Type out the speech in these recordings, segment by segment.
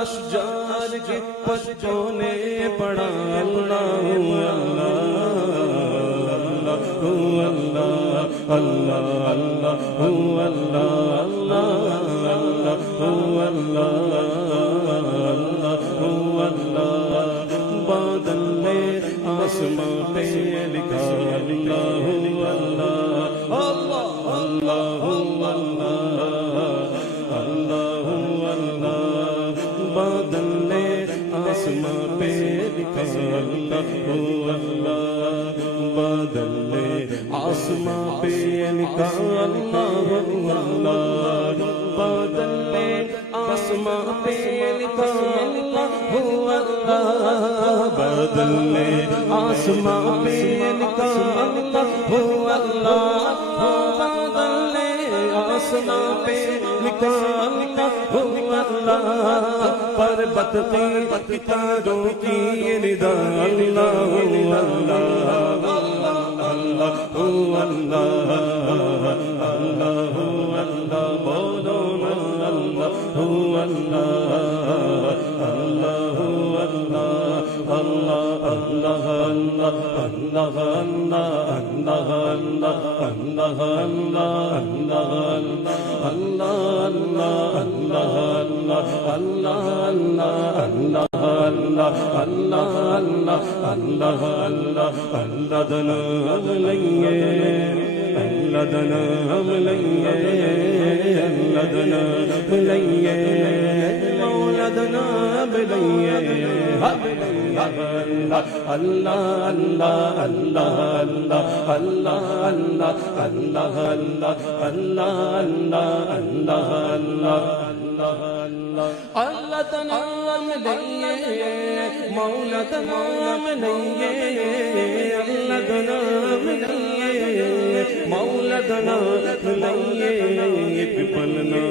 اشجار کے پتوں نے پڑھا اللہ اللہ اللہ اللہ بادل نے آسمان پہ لکھا اللہ اللہ اللہ بادل نے آسمان پہ لکھا اللہ بادل نے آسمان پہ لکھا اللہ بادل نے آسمان پہ لکھا اللہ بادل نے آسمان پہ لکھا اللہ بادل نے آسمان پہ لکھا اللہ پربت کی ستاروں کی ندا اللہ اللہ بولو اللہ تنام لئیے مولا تنام لئیے اللہ تنام لئیے مولا تنام لئیے ایک پلنا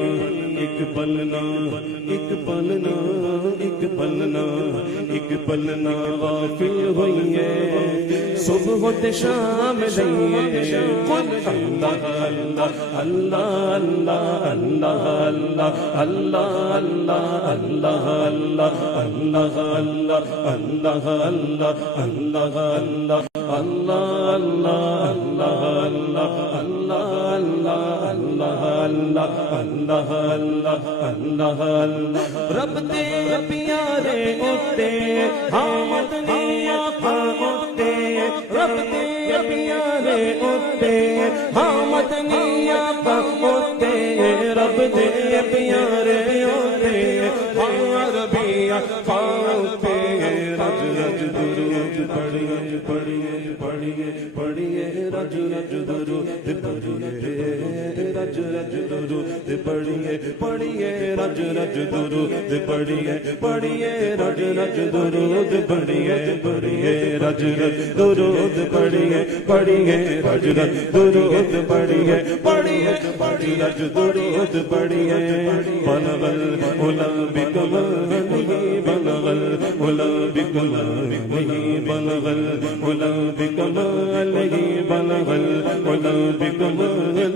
ایک پلنا ایک پلنا ایک پلنا ایک پلنا غافل ہوئیے صبح ہوتے شام لئیے قل اللہ اللہ اللہ اللہ اللہ اللہ اللہ اللہ اللہ اللہ اللہ اللہ اللہ رب دے پیارے ہوتے حامد نیا ہوتے رب دے پیارے ہوتے حامد نیا ہوتے رب دے پیارے ہوتے ربیہ پاؤتے رج رج درود پڑھیے پڑھیے پڑھیے پڑھیے رج رج درود پڑھیے رج رج درود پڑھیے پڑھیے رج رج درود پڑھیے پڑھیے رج رج درود پڑھیے پڑھیے رج رج درود پڑھیے پڑھیے رج رج درود پڑھیے پڑھیے پڑھی رج درود پڑھیے بلغ العلا بکمالہ بلغ العلا بکمالہ بلغ العلا بکمالہ بلغ العلا بکمالہ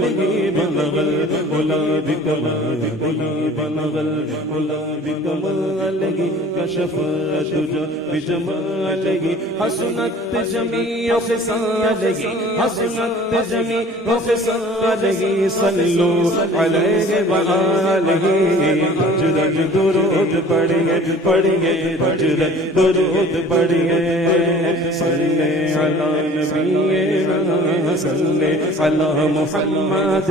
بلغ العلا علا بكماله بلغ العلا بكماله كشف الدجى بجماله حسنت جميع خصاله حسنت جميع خصاله صلوا عليه وآله رج درود پڑھیے پڑھیے رج درود پڑھیے صلی علی نبینا صلی علی محمد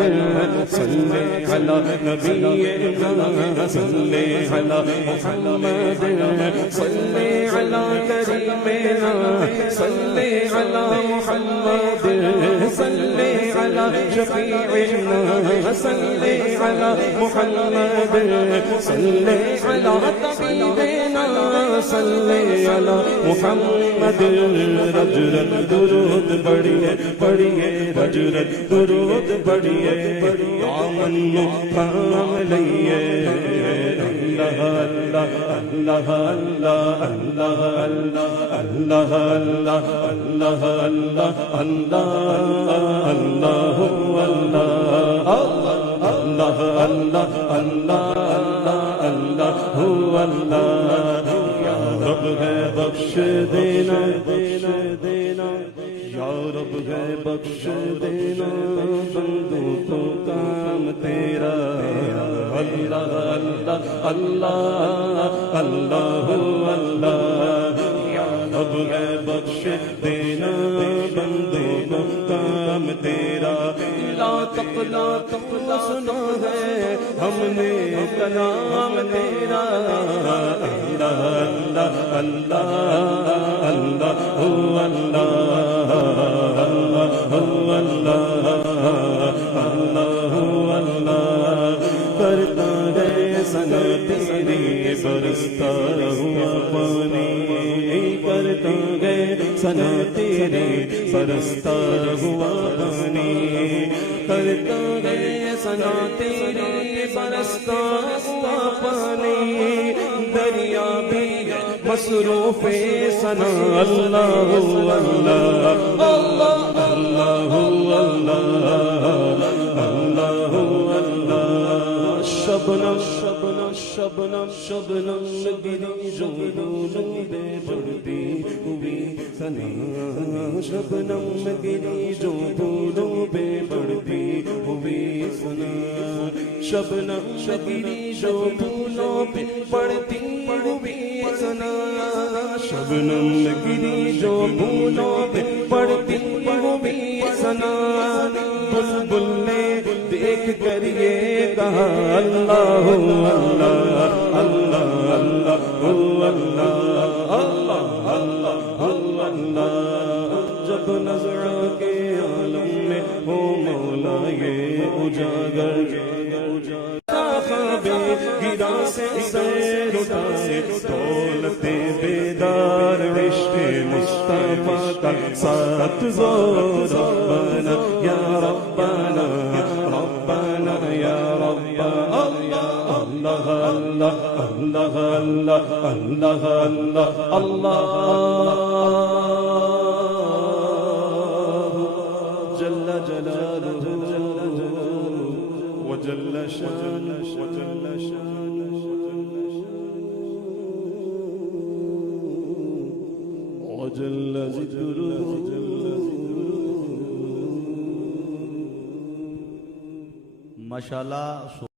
صلی علی نبینا صلی علی محمد صلی علی کریمنا صلی علی محمد صلی علی شفیعنا صلی علی محمد صلی علی طبیبنا صلی علی محمد رج درود پڑھیے پڑھیے رج درود پڑھیے دامن تھام لئیے اللہ اللہ اللہ اللہ اللہ اللہ اللہ اللہ اللہ اللہ اللہ اللہ اللہ یا رب ہے بخش دینا یا رب ہے بخش دینا بندوں کو کام تیرا اللہ اللہ اللہ اللہ یا رب ہے بخش دینا بندوں کو کام تیرا لا تقلا سنا ہے ہم نے کلام تیرا اللہ اللہ اللہ اللہ اللہ اللہ کرتا ہے سنا تیری برستا ہوا پانی کرتا ہے سنا تیری برستا ہوا پانی کرتا ہے سنا تیری برستا ہوا پانی دریا بھی مصروف سنا اللہ اللہ اللہ اللہ اللہ اللہ شبنم شبنم شبنم شبنم گری جو بے بڑھتی ہوئی سنا شبنم گری جو پھولوں پہ بڑھتی ہوئی سنا شبنم گری جو پھولوں پہ پڑھتی ہوئی سنا شبنم گری جو پھولوں پہ پڑھتی ہوئی سنا بلبل نے دیکھ کر یہ کہا اللہ اللہ اللہ اللہ اللہ اللہ اللہ جب نظر کے عالم میں ہو مولا یہ اجاگر گرا سے سیر اٹھائے دولت بیدار عشق مصطفیٰ کا ساتھ زور ربنا یا ربنا ربنا یا ربنا اللہ اللہ اللہ اللہ اللہ اللہ جل جلالہ وجل شانہ وجل شانہ وجل ذکرہ ماشاءاللہ.